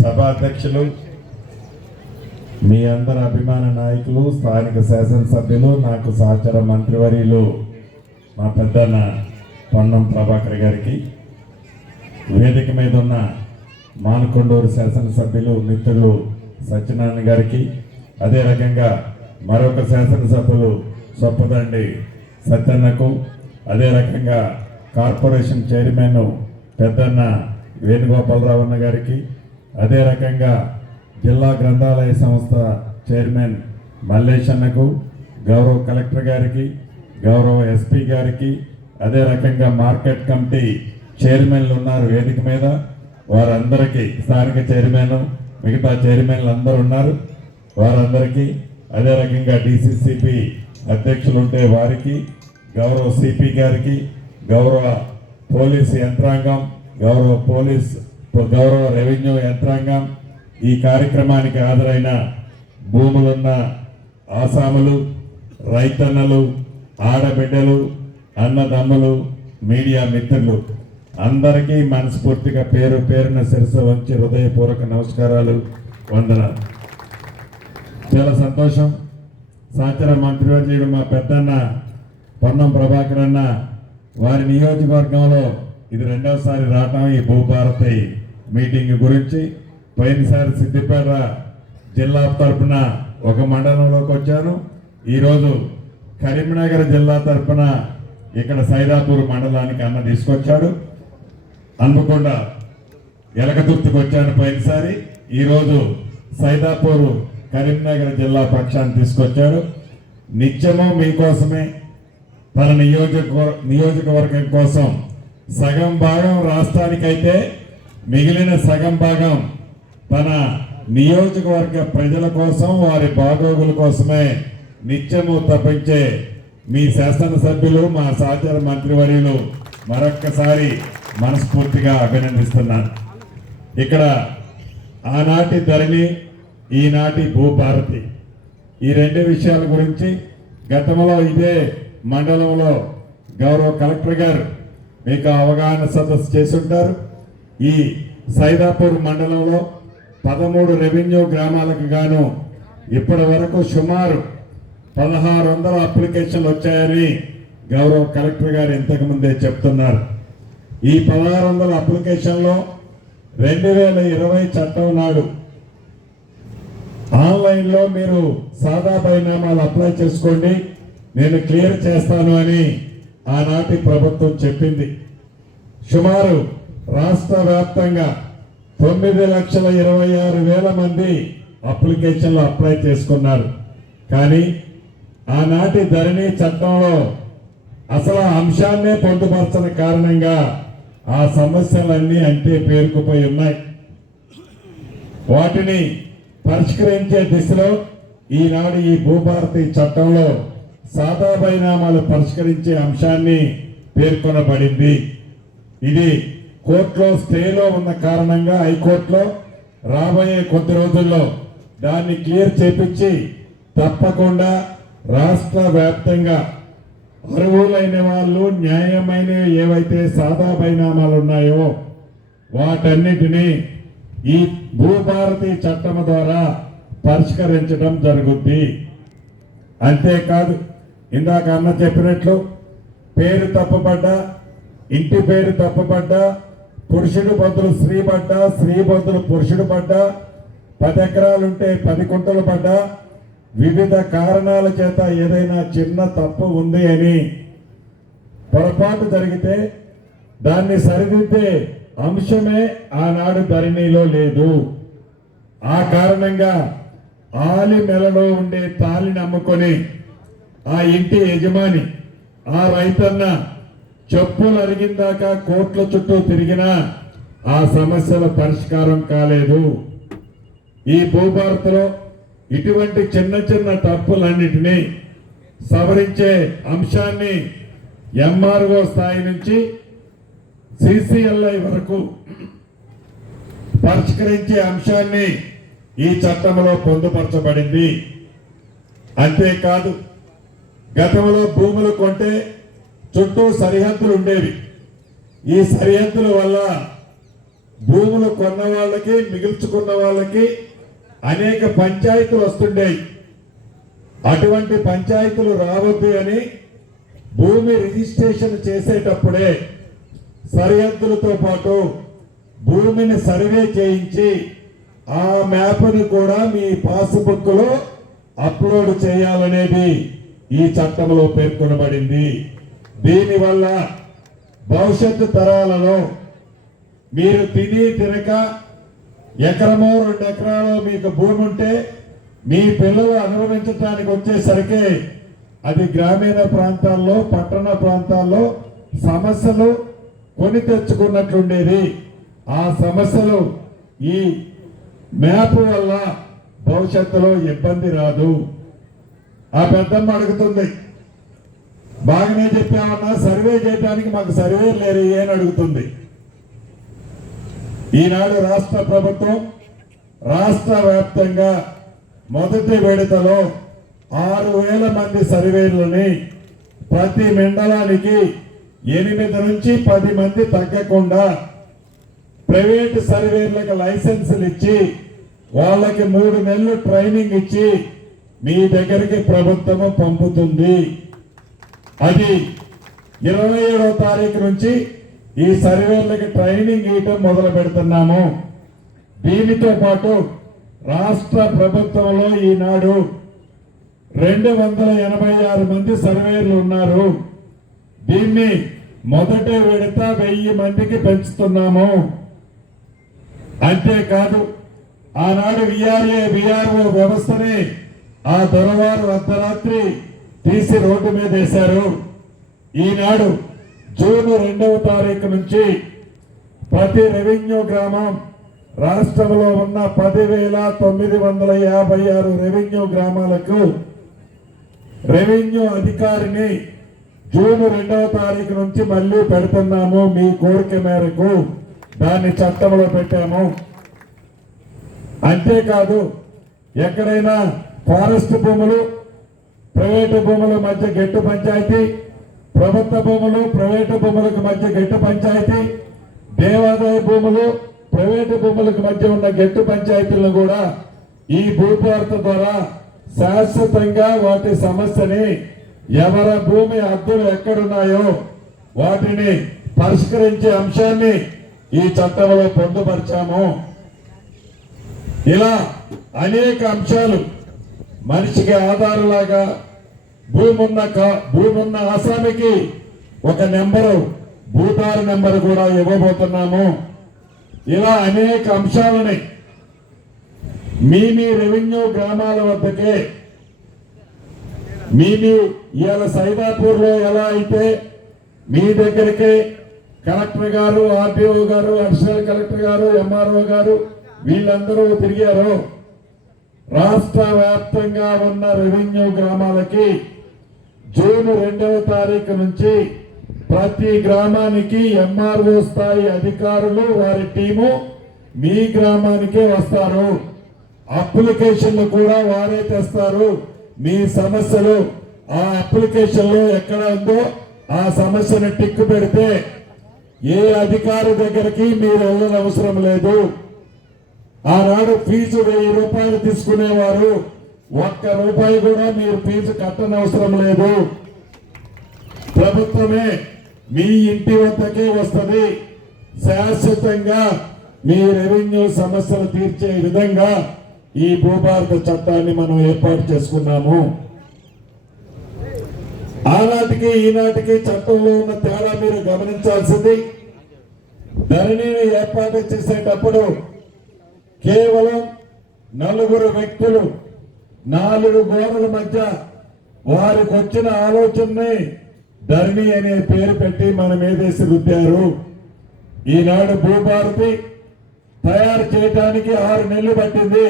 సభాధ్యక్షులు, మీ అందరి అభిమాన నాయకులు, స్థానిక శాసనసభ్యులు, నాకు సహచర మంత్రివర్యులు మా పెద్దన్న పొన్నం ప్రభాకర్ గారికి, వేదిక మీద ఉన్న మానకొండూరు శాసనసభ్యులు మిత్రులు సత్యనారాయణ గారికి, అదే రకంగా మరొక శాసనసభ్యులు సొప్పదండి సత్యన్నకు, అదే రకంగా కార్పొరేషన్ చైర్మన్ పెద్దన్న వేణుగోపాలరావు అన్న గారికి, అదే రకంగా జిల్లా గ్రంథాలయ సంస్థ చైర్మన్ మల్లేష్ అన్నకు, గౌరవ కలెక్టర్ గారికి, గౌరవ ఎస్పీ గారికి, అదే రకంగా మార్కెట్ కమిటీ చైర్మన్లు ఉన్నారు వేదిక మీద, వారందరికీ స్థానిక చైర్మన్ మిగతా చైర్మన్లు అందరూ ఉన్నారు వారందరికీ, అదే రకంగా డిసిసిపి అధ్యక్షులు ఉంటే వారికి, గౌరవ సిపి గారికి, గౌరవ పోలీసు యంత్రాంగం, గౌరవ రెవెన్యూ యంత్రాంగం, ఈ కార్యక్రమానికి హాజరైన భూములున్న ఆసాములు, రైతన్నలు, ఆడబిడ్డలు, అన్నదమ్ములు, మీడియా మిత్రులు అందరికీ మనస్ఫూర్తిగా పేరు పేరున శిరస్సు వంచి హృదయపూర్వక నమస్కారాలు, వందనాలు. చాలా సంతోషం. సహచర మంత్రివర్యుడు మా పెద్దన్న పొన్నం ప్రభాకర్ అన్న వారి నియోజకవర్గంలో ఇది రెండవసారి రావటం ఈ భూభారతి మీటింగ్ గురించి. పోయినసారి సిద్దిపేట జిల్లా తరఫున ఒక మండలంలోకి వచ్చాను, ఈరోజు కరీంనగర్ జిల్లా తరఫున ఇక్కడ సైదాపూర్ మండలానికి అన్న తీసుకొచ్చాడు. హన్మకొండ ఎలకతుర్తికి వచ్చాను పోయినసారి, ఈరోజు సైదాపూర్ కరీంనగర్ జిల్లా పక్షాన్ని తీసుకొచ్చాడు. నిత్యము మీకోసమే తన నియోజకవర్గం కోసం సగం భాగం రాష్ట్రానికైతే మిగిలిన సగం భాగం తన నియోజకవర్గ ప్రజల కోసం, వారి బాగోగుల కోసమే నిత్యము తప్పించే మీ శాసనసభ్యులు, మా సహచర మంత్రివర్యులు మరొక్కసారి మనస్ఫూర్తిగా అభినందిస్తున్నాను. ఇక్కడ ఆనాటి ధరణి, ఈనాటి భూభారతి, ఈ రెండు విషయాల గురించి గతంలో ఇదే మండలంలో గౌరవ కలెక్టర్ గారు మీకు అవగాహన సదస్సు చేసుంటారు. ఈ సైదాపూర్ మండలంలో 13 రెవెన్యూ గ్రామాలకు గాను ఇప్పటి వరకు సుమారు 1600 అప్లికేషన్లు వచ్చాయని గౌరవ కలెక్టర్ గారు ఇంతకుముందే చెప్తున్నారు. ఈ 1600 అప్లికేషన్లో 2020 చట్టం నాడు ఆన్లైన్లో మీరు సాదా బైనామాలు అప్లై చేసుకోండి, నేను క్లియర్ చేస్తాను అని ఆనాటి ప్రభుత్వం చెప్పింది. సుమారు రాష్ట్ర వ్యాప్తంగా 9,26,000 మంది అప్లికేషన్లు అప్లై చేసుకున్నారు. కానీ ఆనాటి ధరణి చట్టంలో అసలు అంశాన్నే పొందుపరచని కారణంగా ఆ సమస్యలన్నీ అంటే పేరుకుపోయి ఉన్నాయి. వాటిని పరిష్కరించే దిశలో ఈనాడు ఈ భూభారతి చట్టంలో సాదా బైనామాలు పరిష్కరించే అంశాన్ని పేర్కొనబడింది. ఇది కోర్టులో స్టేలో ఉన్న కారణంగా హైకోర్టులో రాబోయే కొద్ది రోజుల్లో దాన్ని క్లియర్ చేపించి తప్పకుండా రాష్ట్ర వ్యాప్తంగా అర్హులైన వాళ్ళు న్యాయమైన ఏవైతే సాదా బైనామాలు ఉన్నాయో వాటన్నిటినీ ఈ భూభారతి చట్టం ద్వారా పరిష్కరించడం జరుగుద్ది. అంతేకాదు, ఇందాక అన్న చెప్పినట్లు పేరు తప్పుపడ్డా, ఇంటి పేరు తప్పుపడ్డా, పురుషుడు బదులు స్త్రీ పడ్డా, స్త్రీ బదులు పురుషుడు పడ్డా, 10 ఎకరాలుంటే 10 కుంటలు పడ్డా, వివిధ కారణాల చేత ఏదైనా చిన్న తప్పు ఉంది అని పొరపాటు జరిగితే దాన్ని సరిదిద్దే అంశమే ఆనాడు ధరణిలో లేదు. ఆ కారణంగా ఆలి మెలలో ఉండే తాలిని అమ్ముకొని ఆ ఇంటి యజమాని, ఆ రైతన్న చెప్పులు అరిగిందాకా కోట్ల చుట్టూ తిరిగినా ఆ సమస్యల పరిష్కారం కాలేదు. ఈ భూభారతిలో ఇటువంటి చిన్న చిన్న తప్పులన్నిటినీ సవరించే అంశాన్ని ఎంఆర్ఓ స్థాయి నుంచి సిసిఎల్ఐ వరకు పరిష్కరించే అంశాన్ని ఈ చట్టంలో పొందుపరచబడింది. అంతేకాదు, గతంలో భూములు కొంటే చుట్టూ సరిహద్దులు ఉండేవి. ఈ సరిహద్దుల వల్ల భూములు కొన్న వాళ్ళకి మిగిల్చుకున్న వాళ్ళకి అనేక పంచాయతీలు వస్తుండేవి. అటువంటి పంచాయతీలు రావద్దు అని భూమి రిజిస్ట్రేషన్ చేసేటప్పుడే సరిహద్దులతో పాటు భూమిని సర్వే చేయించి ఆ మ్యాప్ని కూడా మీ పాస్బుక్ లో అప్లోడ్ చేయాలనేది ఈ చట్టంలో పేర్కొనబడింది. దీనివల్ల భవిష్యత్తు తరాలలో మీరు తినక ఎకరమో 2 ఎకరాలు మీకు భూమి ఉంటే మీ పిల్లలు అనుభవించడానికి వచ్చేసరికి అది గ్రామీణ ప్రాంతాల్లో పట్టణ ప్రాంతాల్లో సమస్యలు కొని తెచ్చుకున్నట్లుండేది. ఆ సమస్యలు ఈ మ్యాప్ వల్ల భవిష్యత్తులో ఇబ్బంది రాదు. ఆ పెద్దమ్మ అడుగుతుంది, బాగానే చెప్పామన్నా సర్వే చేయడానికి మాకు సర్వే లేరు అని అడుగుతుంది. ఈనాడు రాష్ట్ర ప్రభుత్వం రాష్ట్ర వ్యాప్తంగా మొదటి విడతలో 6,000 మంది సర్వేర్లని ప్రతి మండలానికి 8 నుంచి 10 మంది తగ్గకుండా ప్రైవేట్ సర్వేర్లకు లైసెన్సులు ఇచ్చి వాళ్ళకి 3 నెలలు ట్రైనింగ్ ఇచ్చి మీ దగ్గరికి ప్రభుత్వము పంపుతుంది. అది 27వ తారీఖు నుంచి ఈ సర్వేర్లకి ట్రైనింగ్ ఇవ్వటం మొదలు పెడుతున్నాము. దీనితో పాటు రాష్ట్ర ప్రభుత్వంలో ఈనాడు 286 మంది సర్వేర్లు ఉన్నారు. దీన్ని మొదటి విడత 1000 మందికి పెంచుతున్నాము. అంతేకాదు ఆనాడు విఆర్ఓ వ్యవస్థని ఆ దొరవారు అర్ధరాత్రి తీసి రోడ్డు మీద వేశారు. ఈనాడు జూన్ 2వ తారీఖు నుంచి ప్రతి రెవెన్యూ గ్రామం రాష్ట్రంలో ఉన్న 10,956 రెవెన్యూ గ్రామాలకు రెవెన్యూ అధికారిని జూన్ 2వ తారీఖు నుంచి మళ్ళీ పెడుతున్నాము. మీ కోరిక మేరకు దాన్ని చట్టంలో పెట్టాము. అంతేకాదు ఎక్కడైనా ఫారెస్ట్ భూములు ప్రైవేటు భూముల మధ్య గెట్టు పంచాయతీ, ప్రభుత్వ భూములు ప్రైవేటు భూములకు మధ్య గెట్టు పంచాయతీ, దేవాదాయ భూములు ప్రైవేటు భూములకు మధ్య ఉన్న గెట్టు పంచాయతీలను కూడా ఈ భూభారత ద్వారా శాశ్వతంగా వాటి సమస్యని ఎవరి భూమి హద్దులు ఎక్కడున్నాయో వాటిని పరిష్కరించే అంశాన్ని ఈ చట్టంలో పొందుపరిచాము. ఇలా అనేక అంశాలు మనిషికి ఆధారలాగా భూమి ఉన్న ఆసామికి ఒక నెంబరు భూతారు నెంబరు కూడా ఇవ్వబోతున్నాము. ఇలా అనేక అంశాలని మీ రెవెన్యూ గ్రామాల వద్దకే ఇవాళ సైదాపూర్ లో ఎలా అయితే మీ దగ్గరికి కలెక్టర్ గారు, ఆర్టీఓ గారు, అడిషనల్ కలెక్టర్ గారు, ఎంఆర్ఓ గారు వీళ్ళందరూ తిరిగారు. రాష్ట్ర వ్యాప్తంగా ఉన్న రెవెన్యూ గ్రామాలకి జూన్ 2వ తారీఖు నుంచి ప్రతి గ్రామానికి ఎంఆర్ఓ స్థాయి అధికారులు వారి టీము మీ గ్రామానికే వస్తారు. అప్లికేషన్లు కూడా వారే తెస్తారు. మీ సమస్యలు ఆ అప్లికేషన్ లో ఎక్కడ ఉందో ఆ సమస్యను టిక్ పెడితే ఏ అధికారి దగ్గరికి మీరు వెళ్ళని అవసరం లేదు. ఆనాడు ఫీజు 1000 రూపాయలు తీసుకునేవారు, 1 రూపాయి కూడా మీరు ఫీజు కట్టనవసరం లేదు. ప్రభుత్వమే మీ ఇంటి వద్దకే వస్తుంది. శాశ్వతంగా మీ రెవెన్యూ సమస్యలు తీర్చే విధంగా ఈ భూభారత చట్టాన్ని మనం ఏర్పాటు చేసుకున్నాము. ఆనాటికి ఈనాటికి చట్టంలో ఉన్న తేడా మీరు గమనించాల్సింది. ధరణిని ఏర్పాటు చేసేటప్పుడు కేవలం 4 వ్యక్తులు 4 గోడల మధ్య వారికి వచ్చిన ఆలోచనని ధరణి అనే పేరు పెట్టి మన మీదేసి రుద్దారు. ఈనాడు భూభారతి తయారు చేయడానికి 6 నెలలు పట్టింది.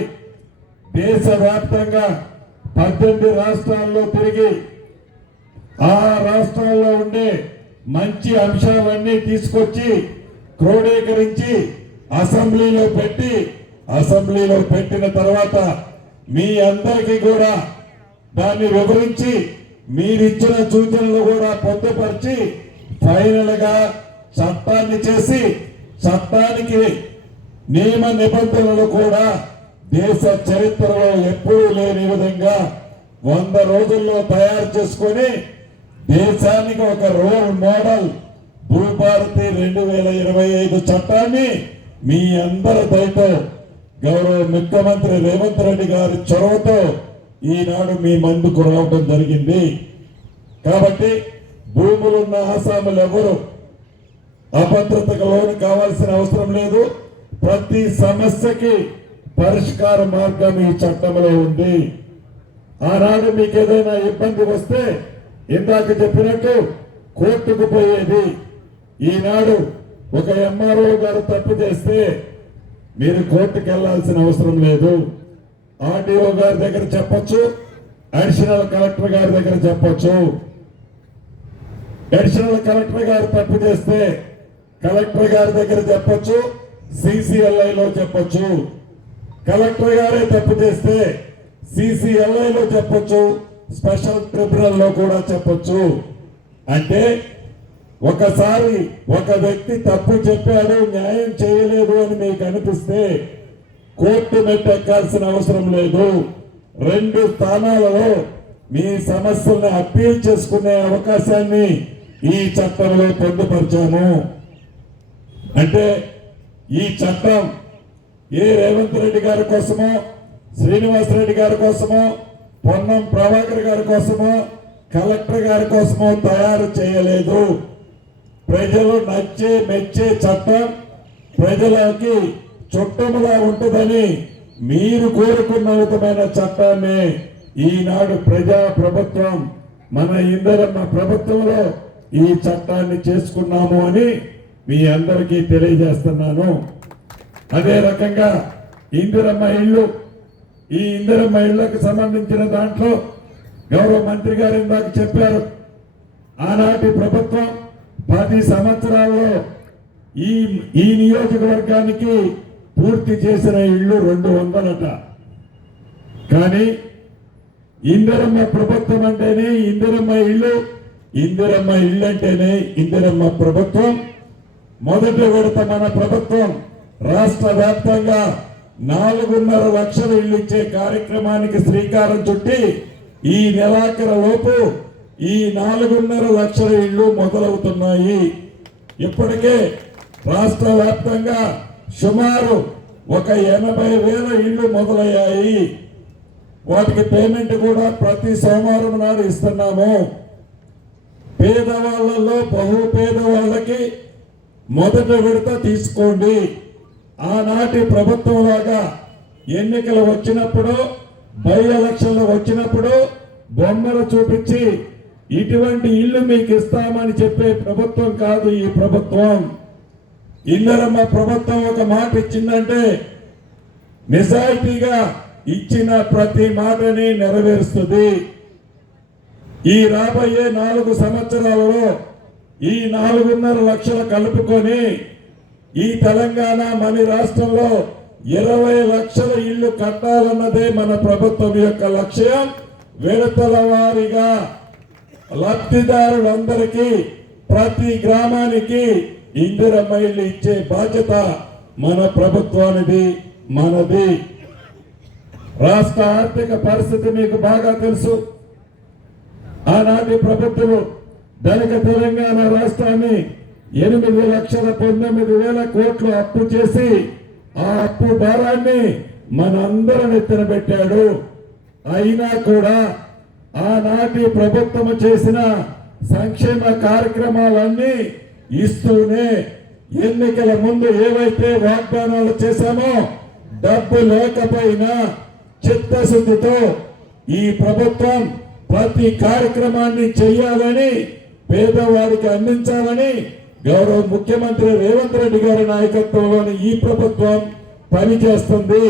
దేశవ్యాప్తంగా 18 రాష్ట్రాల్లో తిరిగి ఆ రాష్ట్రాల్లో ఉండే మంచి అంశాలన్నీ తీసుకొచ్చి క్రోడీకరించి అసెంబ్లీలో పెట్టిన తర్వాత మీ అందరికీ కూడా దాన్ని వివరించి మీరిచ్చిన సూచనలు కూడా పొందుపరిచి ఫైనల్ గా చట్టాన్ని చేసి చట్టానికి నియమ నిబంధనలు కూడా దేశ చరిత్రలో ఎప్పుడూ లేని విధంగా 100 రోజుల్లో తయారు చేసుకొని దేశానికి ఒక రోల్ మోడల్ భూభారతి 2025 చట్టాన్ని మీ అందరి దయతో గౌరవ ముఖ్యమంత్రి రేవంత్ రెడ్డి గారి చొరవతో ఈనాడు మీ ముందుకు రావడం జరిగింది. కాబట్టి భూములున్న ఆసాములు ఎవరు అభద్రతకు లోను కావాల్సిన అవసరం లేదు. ప్రతి సమస్యకి పరిష్కార మార్గం ఈ చట్టంలో ఉంది. ఆనాడు మీకు ఏదైనా ఇబ్బంది వస్తే ఇందాక చెప్పినట్టు కోర్టుకు పోయేది. ఈనాడు ఒక ఎంఆర్ఓ గారు తప్పు చేస్తే మీరు కోర్టుకు వెళ్లాల్సిన అవసరం లేదు. ఆర్డీఓ గారి దగ్గర చెప్పొచ్చు, అడిషనల్ కలెక్టర్ గారి దగ్గర చెప్పొచ్చు. అడిషనల్ కలెక్టర్ గారు తప్పు చేస్తే కలెక్టర్ గారి దగ్గర చెప్పొచ్చు, సిసిఎల్ఐలో చెప్పొచ్చు. కలెక్టర్ గారే తప్పు చేస్తే సిసిఎల్ఐలో చెప్పొచ్చు, స్పెషల్ ట్రిబ్యునల్ లో కూడా చెప్పొచ్చు. అంటే ఒకసారి ఒక వ్యక్తి తప్పు చెప్పాడు, న్యాయం చేయలేదు అని మీకు అనిపిస్తే కోర్టు మెట్టెక్కాల్సిన అవసరం లేదు. 2 స్థానాలలో మీ సమస్యల్ని అప్పీల్ చేసుకునే అవకాశాన్ని ఈ చట్టంలో పొందుపరిచాము. అంటే ఈ చట్టం ఏ రేవంత్ రెడ్డి గారి కోసమో, శ్రీనివాసరెడ్డి గారి కోసమో, పొన్నం ప్రభాకర్ గారి కోసమో, కలెక్టర్ గారి కోసమో తయారు చేయలేదు. ప్రజలు నచ్చే మెచ్చే చట్టం, ప్రజలకి చుట్టములా ఉంటుందని మీరు కోరుకున్న విధమైన చట్టాన్ని ఈనాడు ప్రజా ప్రభుత్వం మన ఇందిరమ్మ ప్రభుత్వంలో ఈ చట్టాన్ని చేసుకున్నాము అని మీ అందరికీ తెలియజేస్తున్నాను. అదే రకంగా ఇందిరమ్మ ఇల్లు, ఈ ఇందిరమ్మ ఇళ్లకు సంబంధించిన దాంట్లో గౌరవ మంత్రి గారు ఇందాక చెప్పారు, ఆనాటి ప్రభుత్వం 10 సంవత్సరాల్లో ఈ నియోజకవర్గానికి పూర్తి చేసిన ఇళ్లు 200 కానీ ఇందిరమ్మ ప్రభుత్వం అంటేనే ఇందిరమ్మ ఇల్లు, ఇందిరమ్మ ఇల్లు అంటేనే ఇందిరమ్మ ప్రభుత్వం. మొదటి విడత మన ప్రభుత్వం రాష్ట్ర వ్యాప్తంగా 4.5 లక్షల ఇళ్లు ఇచ్చే కార్యక్రమానికి శ్రీకారం చుట్టి ఈ నెలాఖరు లోపు ఈ 4.5 లక్షల ఇళ్లు మొదలవుతున్నాయి. ఇప్పటికే రాష్ట్ర వ్యాప్తంగా సుమారు ఒక 80,000 ఇళ్లు మొదలయ్యాయి. వాటికి పేమెంట్ కూడా ప్రతి సోమవారం నాడు ఇస్తున్నాము. పేదవాళ్లలో బహు పేదవాళ్ళకి మొదటి విడత తీసుకోండి. ఆనాటి ప్రభుత్వం లాగా ఎన్నికలు వచ్చినప్పుడు, బై ఎలక్షన్లు వచ్చినప్పుడు బొమ్మలు చూపించి ఇటువంటి ఇల్లు మీకు ఇస్తామని చెప్పే ప్రభుత్వం కాదు ఈ ప్రభుత్వం. ఇందిరమ్మ ప్రభుత్వం ఒక మాట ఇచ్చిందంటే నిజాయితీగా ఇచ్చిన ప్రతి మాటని నెరవేరుస్తుంది. ఈ రాబోయే 4 సంవత్సరాలలో ఈ 4.5 లక్షలు కలుపుకొని ఈ తెలంగాణ మన రాష్ట్రంలో 20 లక్షల ఇళ్లు కట్టాలన్నదే మన ప్రభుత్వం యొక్క లక్ష్యం. విడతల వారీగా లబ్ధిదారులందరికీ ప్రతి గ్రామానికి ఇందిరమ్మ ఇల్లు ఇచ్చే బాధ్యత మన ప్రభుత్వానిది, మనది. రాష్ట్ర ఆర్థిక పరిస్థితి మీకు బాగా తెలుసు. ఆనాటి ప్రభుత్వం ధనిక తెలంగాణ రాష్ట్రాన్ని 8,19,000 కోట్లు అప్పు చేసి ఆ అప్పు భారాన్ని మనందరం ఎత్తున పెట్టాడు. అయినా కూడా ఆనాటి ప్రభుత్వం చేసిన సంక్షేమ కార్యక్రమాలన్నీ ఇస్తూనే ఎన్నికల ముందు ఏవైతే వాగ్దానాలు చేశామో డబ్బు లేకపోయినా చిత్తశుద్ధితో ఈ ప్రభుత్వం ప్రతి కార్యక్రమాన్ని చేయాలని, పేదవారికి అందించాలని గౌరవ ముఖ్యమంత్రి రేవంత్ రెడ్డి గారి నాయకత్వంలోని ఈ ప్రభుత్వం పనిచేస్తుంది.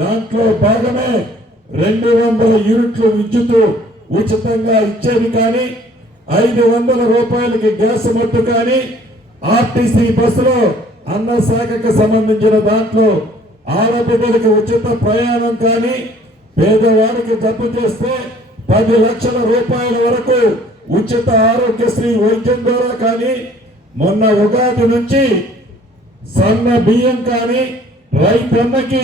దాంట్లో భాగమే 200 యూనిట్లు విద్యుత్ ఉచితంగా ఇచ్చేది కానీ, 500 రూపాయలకి గ్యాస్ మట్టు కానీ, ఆర్టీసీ బస్సులో అన్న శాఖకు సంబంధించిన దాంట్లో ఆడబిడ్డలకి ఉచిత ప్రయాణం కానీ, పేదవాడికి జబ్బు చేస్తే 10 లక్షల రూపాయల వరకు ఉచిత ఆరోగ్యశ్రీ వైద్యం ద్వారా కానీ, మొన్న ఉగాది నుంచి సన్న బియ్యం కానీ, రైతన్నకి